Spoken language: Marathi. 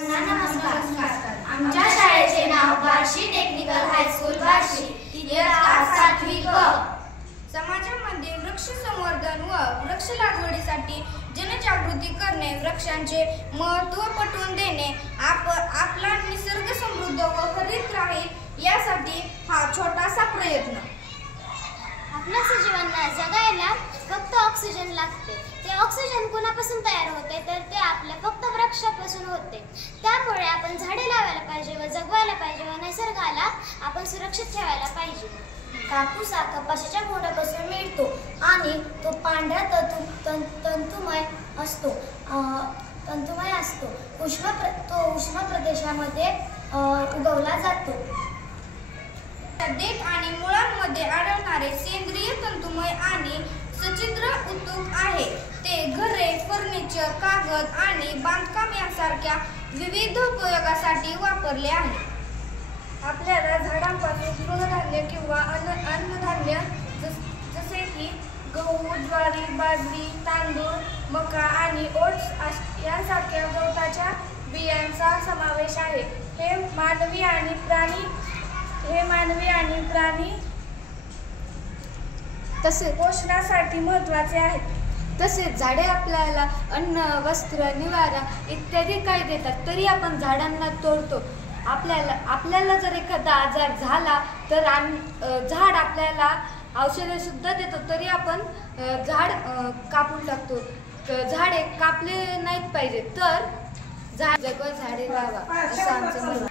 नमस्कार. आमच्या शाळेचे नाव बार्शी टेक्निकल हायस्कूल बार्शी. इयत्ता 7वी क. समाजामध्ये वृक्ष संवर्धन व वृक्ष लागवडीसाठी जनजागृती करणे, वृक्षांचे महत्त्व पटवून देणे, आपला निसर्ग समृद्ध व हरित राहील यासाठी हा छोटासा प्रयत्न. आपल्या सजीवांना जगायला फक्त ऑक्सिजन लागते. ते ऑक्सिजन कुणापासून तयार होते तर ते आपल्या फक्त वृक्षापासून होते. त्यामुळे आपण झाडे लावायला पाहिजे व जगवायला पाहिजे व निसर्गाला आपण सुरक्षित ठेवायला पाहिजे. कापूस हा कपाशीच्या बोंडापासून मिळतो आणि तो पांढऱ्या तंतुमय असतो. उष्ण प्रदेशामध्ये उगवला जातो. देठ आणि मुळांमध्ये आढळणारे सेंद्रिय तंतुमय आणि सच्छिद्र ऊतक आहे. ते घरे, फर्निचर, कागद आणि बांधकाम यासारख्या विविध उपयोगासाठी वापरले आहे. आपल्याला झाडांपासून तृणधान्य किंवा अन्नधान्य जसे की गहू, ज्वारी, बाजरी, तांदूळ, मका आणि ओट्स यांसारख्या गवताच्या बियांचा समावेश आहे. हे मानवी आणि प्राणी तसेच पोषणासाठी महत्त्वाचे आहेत. तसेच झाडे आपल्याला अन्न, वस्त्र, निवारा इत्यादी काय देतात, तरी आपण झाडांना तोडतो. आपल्याला जर एखादा आजार झाला तर झाड आपल्याला औषधे सुद्धा देतो, तरी आपण झाड कापून टाकतो. झाडे कापले नाहीत पाहिजे, तर झाडे लावा असं आमचं म्हणणं.